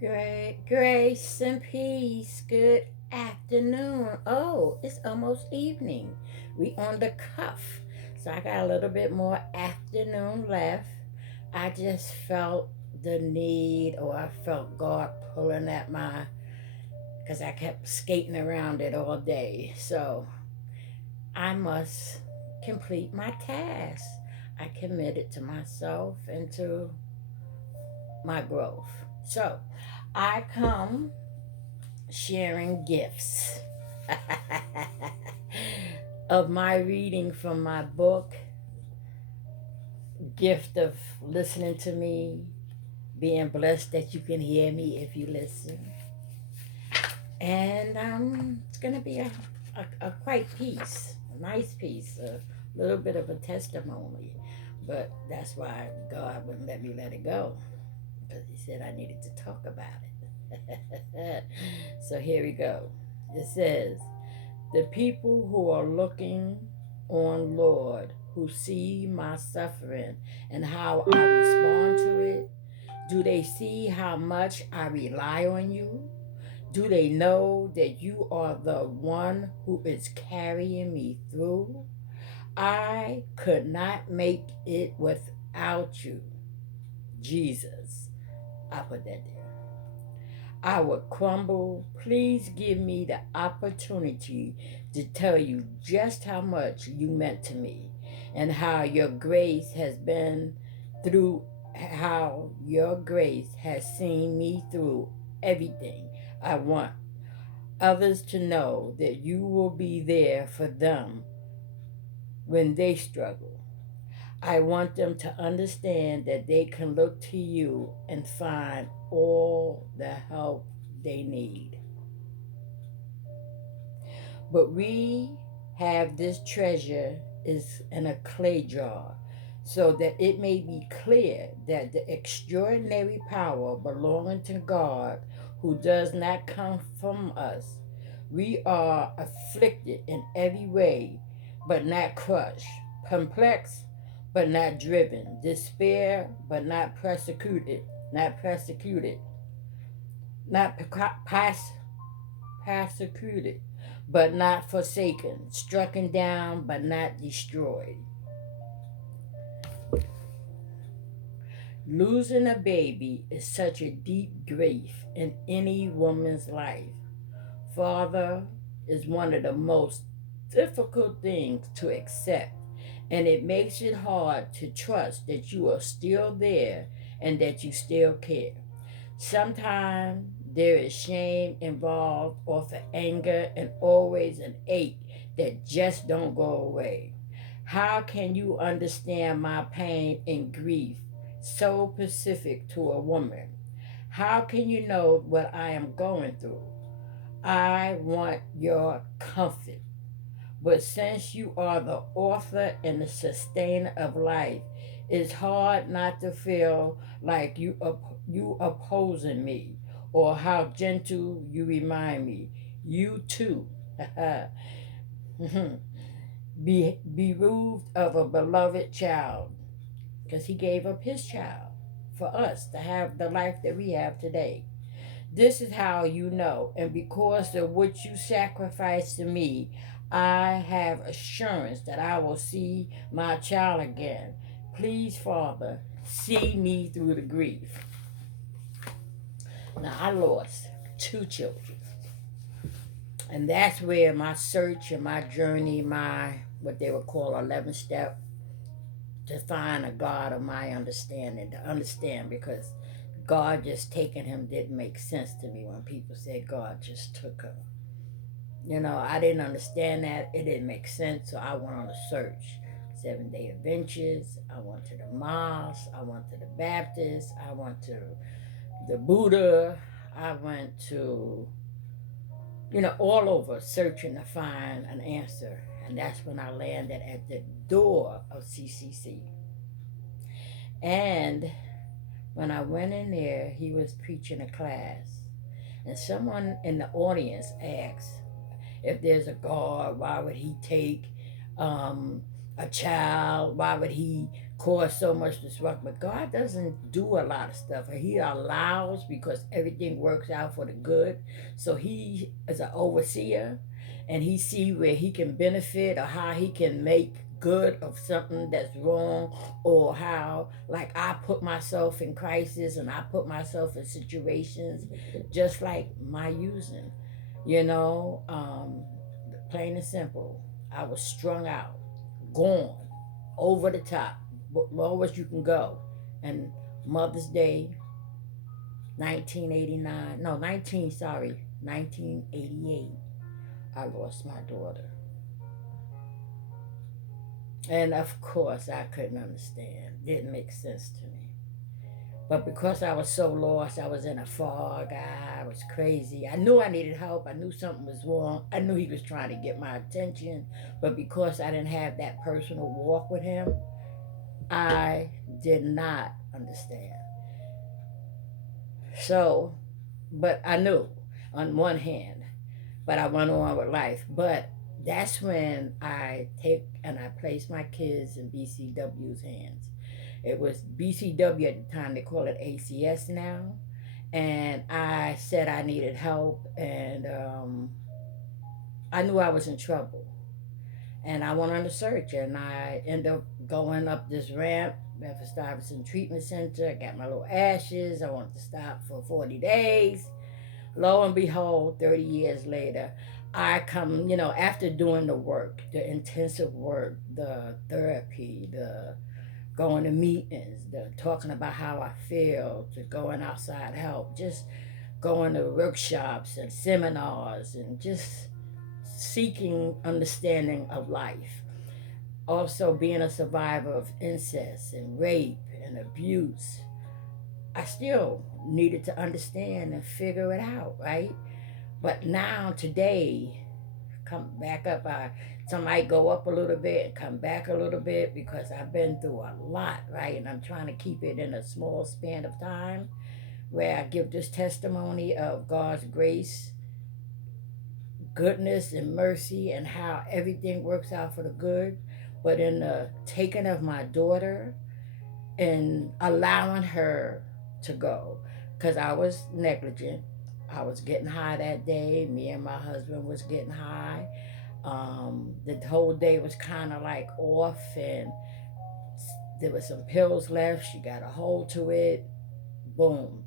Great grace and peace. Good afternoon. Oh, it's almost evening. We on the cuff. So I got a little bit more afternoon left. I just felt the need, or I felt God pulling at my, because I kept skating around it all day. So I must complete my task. I committed to myself and to my growth. So I come sharing gifts of my reading from my book, gift of listening to me, being blessed that you can hear me if you listen. And it's going to be a quite piece, a nice piece, a little bit of a testimony. But that's why God wouldn't let me let it go, because He said I needed to talk about it. So here we go. It says, the people who are looking on, Lord, who see my suffering and how I respond to it, do they see how much I rely on you? Do they know that you are the one who is carrying me through? I could not make it without you, Jesus. I put that there. I would crumble. Please give me the opportunity to tell you just how much you meant to me and how your grace has been through, how your grace has seen me through everything. I want others to know that you will be there for them when they struggle. I want them to understand that they can look to you and find all the help they need. But we have this treasure is in a clay jar, so that it may be clear that the extraordinary power belonging to God, who does not come from us. We are afflicted in every way, but not crushed, perplexed, but not driven, despair, but not persecuted, not persecuted, not persecuted, but not forsaken, stricken down, but not destroyed. Losing a baby is such a deep grief in any woman's life. Father is one of the most difficult things to accept, and it makes it hard to trust that you are still there and that you still care. Sometimes there is shame involved, or for anger, and always an ache that just don't go away. How can you understand my pain and grief so specific to a woman? How can you know what I am going through? I want your comfort. But since you are the author and the sustainer of life, it's hard not to feel like you opposing me, or how gentle you remind me. You too, be bereaved of a beloved child, because He gave up His child for us to have the life that we have today. This is how you know. And because of what you sacrificed to me, I have assurance that I will see my child again. Please, Father, see me through the grief. Now, I lost two children. And that's where my search and my journey, my what they would call 11 step, to find a God of my understanding, to understand, because God just taking him didn't make sense to me when people said God just took her. I didn't understand that. It didn't make sense. So I went on a search. 7-Day Adventures. I went to the mosque. I went to the Baptist. I went to the Buddha. I went to, all over searching to find an answer. And that's when I landed at the door of CCC. And when I went in there, he was preaching a class. And someone in the audience asked, if there's a God, why would he take a child? Why would he cause so much disruption. But God doesn't do a lot of stuff. He allows because everything works out for the good. So he is an overseer, and he see where he can benefit or how he can make good of something that's wrong, or how, like, I put myself in crisis and I put myself in situations just like my using, you know, plain and simple. I was strung out, gone, over the top, low as you can go. And Mother's Day, 1989, no, 1988, I lost my daughter. And of course, I couldn't understand. Didn't make sense to me. But because I was so lost, I was in a fog. I was crazy. I knew I needed help. I knew something was wrong. I knew he was trying to get my attention. But because I didn't have that personal walk with him, I did not understand. So, but I knew on one hand, but I went on with life. But that's when I take and I place my kids in BCW's hands. It was BCW at the time, they call it ACS now. And I said I needed help, and I knew I was in trouble. And I went on a search, and I ended up going up this ramp. Memphis Stuyvesant Treatment Center. I got my little ashes. I wanted to stop for 40 days. Lo and behold, 30 years later, I come, after doing the work, the intensive work, the therapy, the going to meetings, the talking about how I feel, to going outside help, just going to workshops and seminars and just seeking understanding of life. Also being a survivor of incest and rape and abuse, I still needed to understand and figure it out, right? But now today, come back up. I might go up a little bit and come back a little bit because I've been through a lot, right? And I'm trying to keep it in a small span of time where I give this testimony of God's grace, goodness, and mercy, and how everything works out for the good. But in the taking of my daughter and allowing her to go, because I was negligent. I was getting high that day. Me and my husband was getting high. The whole day was kind of like off, and there was some pills left. She got a hold to it. Boom,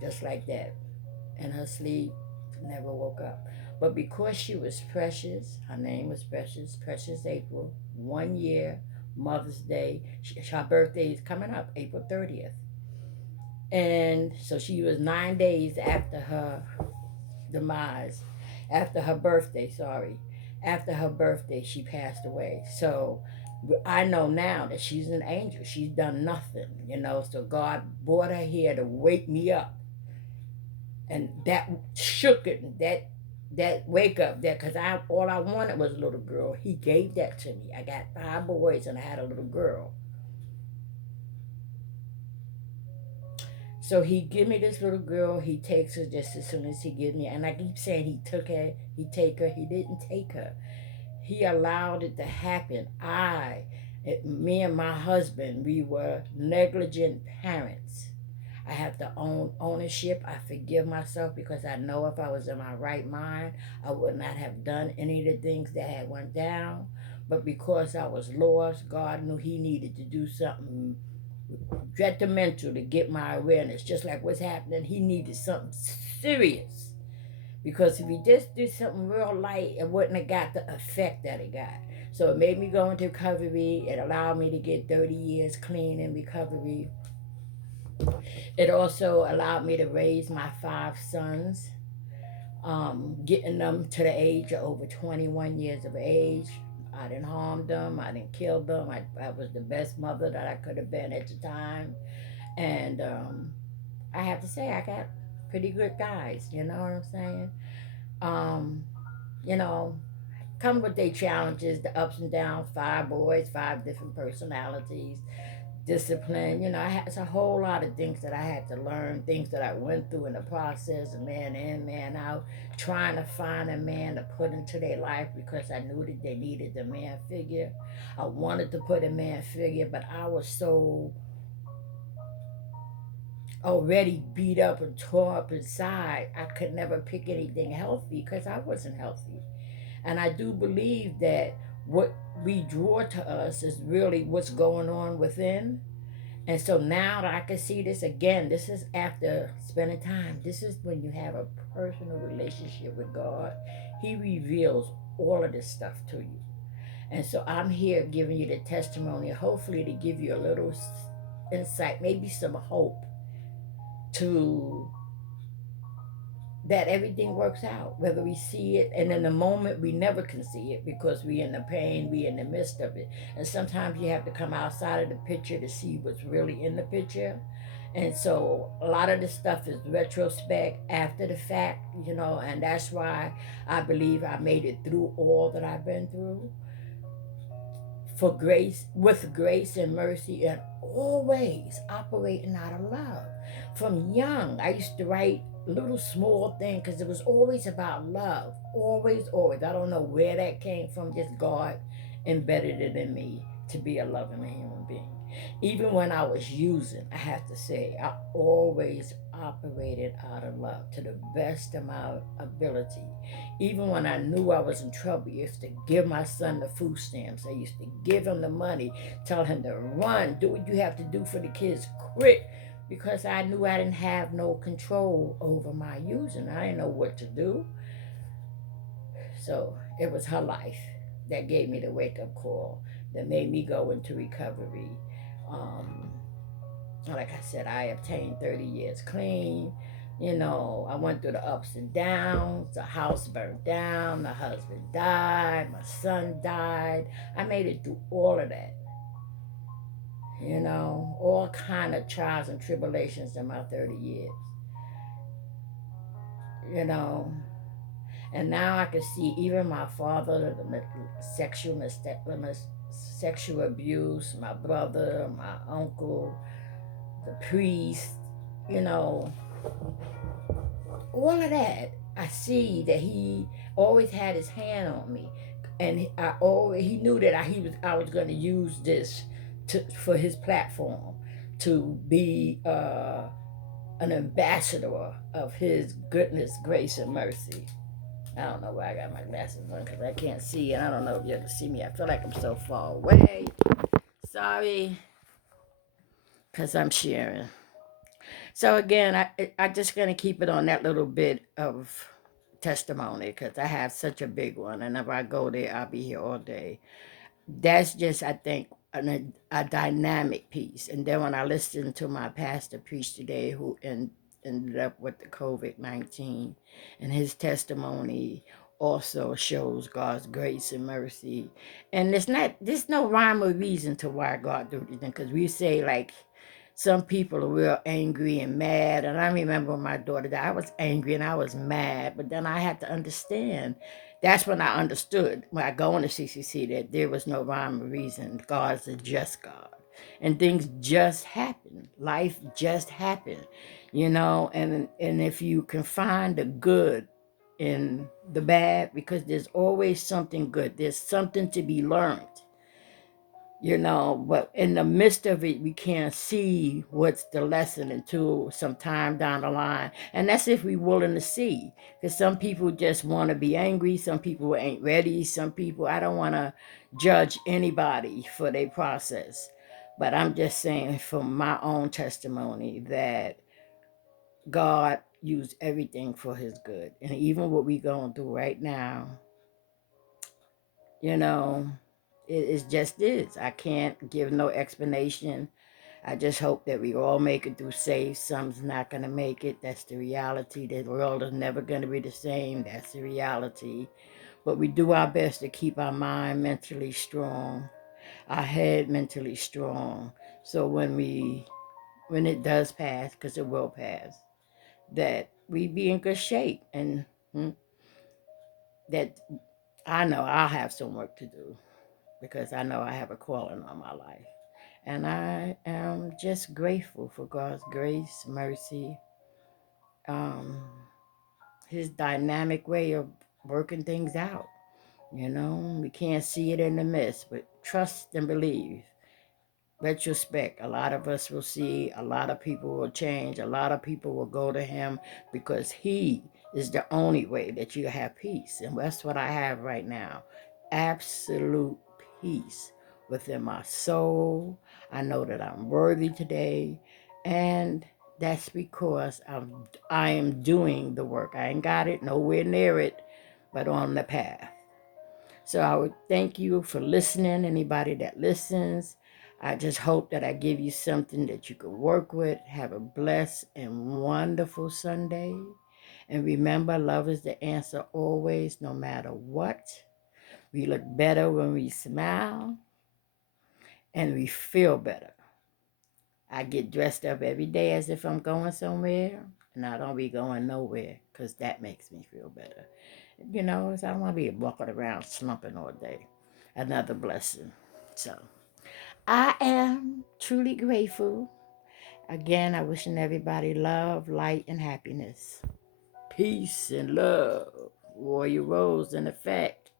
just like that. In her sleep, never woke up. But because she was precious, her name was Precious, Precious April, 1 year, Mother's Day. Her birthday is coming up, April 30th. And so she was 9 days after her demise, after her birthday, sorry. After her birthday, she passed away. So I know now that she's an angel. She's done nothing. So God brought her here to wake me up. And that shook it, that wake up there, because all I wanted was a little girl. He gave that to me. I got 5 boys and I had a little girl. So he give me this little girl. He takes her just as soon as he gives me. And I keep saying he took her, he take her. He didn't take her. He allowed it to happen. Me and my husband, we were negligent parents. I have to own ownership. I forgive myself because I know if I was in my right mind, I would not have done any of the things that had went down. But because I was lost, God knew he needed to do something detrimental to get my awareness. Just like what's happening, he needed something serious. Because if he just did something real light, it wouldn't have got the effect that it got. So it made me go into recovery. It allowed me to get 30 years clean in recovery. It also allowed me to raise my 5 sons, getting them to the age of over 21 years of age. I didn't harm them. I didn't kill them. I was the best mother that I could have been at the time. And I have to say, I got pretty good guys. You know what I'm saying? Um, you know, come with their challenges, the ups and downs. 5 boys, 5 different personalities. discipline. You know, it's a whole lot of things that I had to learn, things that I went through in the process, man in, man out, trying to find a man to put into their life because I knew that they needed the man figure. I wanted to put a man figure, but I was so already beat up and tore up inside, I could never pick anything healthy because I wasn't healthy. And I do believe that what we draw to us is really what's going on within. And so now that I can see this again, this is after spending time. This is when you have a personal relationship with God. He reveals all of this stuff to you. And so I'm here giving you the testimony, hopefully to give you a little insight, maybe some hope to that everything works out, whether we see it, and in the moment we never can see it because we in the pain, we in the midst of it. And sometimes you have to come outside of the picture to see what's really in the picture. And so a lot of this stuff is retrospect after the fact, you know, and that's why I believe I made it through all that I've been through for grace, with grace and mercy, and always operating out of love. From young, I used to write little small things because it was always about love. Always, always. I don't know where that came from, just God embedded it in me to be a loving human being. Even when I was using, I have to say, I always operated out of love to the best of my ability. Even when I knew I was in trouble, I used to give my son the food stamps. I used to give him the money, tell him to run, do what you have to do for the kids quick, because I knew I didn't have no control over my using. I didn't know what to do. So it was her life that gave me the wake up call, that made me go into recovery. Um, like I said, I obtained 30 years clean. You know, I went through the ups and downs. The house burned down. The husband died. My son died. I made it through all of that. You know, all kind of trials and tribulations in my 30 years. You know, and now I can see even my father, the sexual mistake, sexual abuse, my brother, my uncle, the priest, you know, all of that. I see that he always had his hand on me, and he knew that I was going to use this for his platform to be an ambassador of his goodness, grace, and mercy. I don't know why I got my glasses on because I can't see, and I don't know if you can see me. I feel like I'm so far away. Sorry, because I'm sharing. So again, I just gonna keep it on that little bit of testimony because I have such a big one, and if I go there, I'll be here all day. That's just, I think, a dynamic piece. And then when I listened to my pastor preach today, who ended up with the COVID-19, and his testimony also shows God's grace and mercy. And there's no rhyme or reason to why God do these things, because we say, like, some people are real angry and mad. And I remember when my daughter died, I was angry and I was mad, but then I had to understand. That's when I understood, when I go into CCC, that there was no rhyme or reason. God's a just God. And things just happen. Life just happened, you know. And if you can find the good in the bad, because there's always something good, there's something to be learned, you know. But in the midst of it, we can't see what's the lesson until some time down the line. And that's if we're willing to see, because some people just want to be angry, some people ain't ready, some people, I don't want to judge anybody for their process, but I'm just saying from my own testimony that God used everything for his good. And even what we going through right now, you know, it just is. I can't give no explanation. I just hope that we all make it through safe. Some's not going to make it. That's the reality. The world is never going to be the same. That's the reality. But we do our best to keep our mind mentally strong, our head mentally strong. So when it does pass, because it will pass, that we be in good shape, and that I know I'll have some work to do, because I know I have a calling on my life. And I am just grateful for God's grace, mercy, um, his dynamic way of working things out. You know, we can't see it in the midst, but trust and believe. Retrospect, a lot of us will see, a lot of people will change, a lot of people will go to him because he is the only way that you have peace. And that's what I have right now. Absolute peace within my soul. I know that I'm worthy today. And that's because I am doing the work. I ain't got it, nowhere near it, but on the path. So I would thank you for listening, anybody that listens. I just hope that I give you something that you can work with. Have a blessed and wonderful Sunday. And remember, love is the answer always, no matter what. We look better when we smile and we feel better. I get dressed up every day as if I'm going somewhere, and I don't be going nowhere because that makes me feel better. You know, so I don't want to be walking around slumping all day. Another blessing. So I am truly grateful. Again, I wishing everybody love, light, and happiness. Peace and love. Warrior Rose in effect.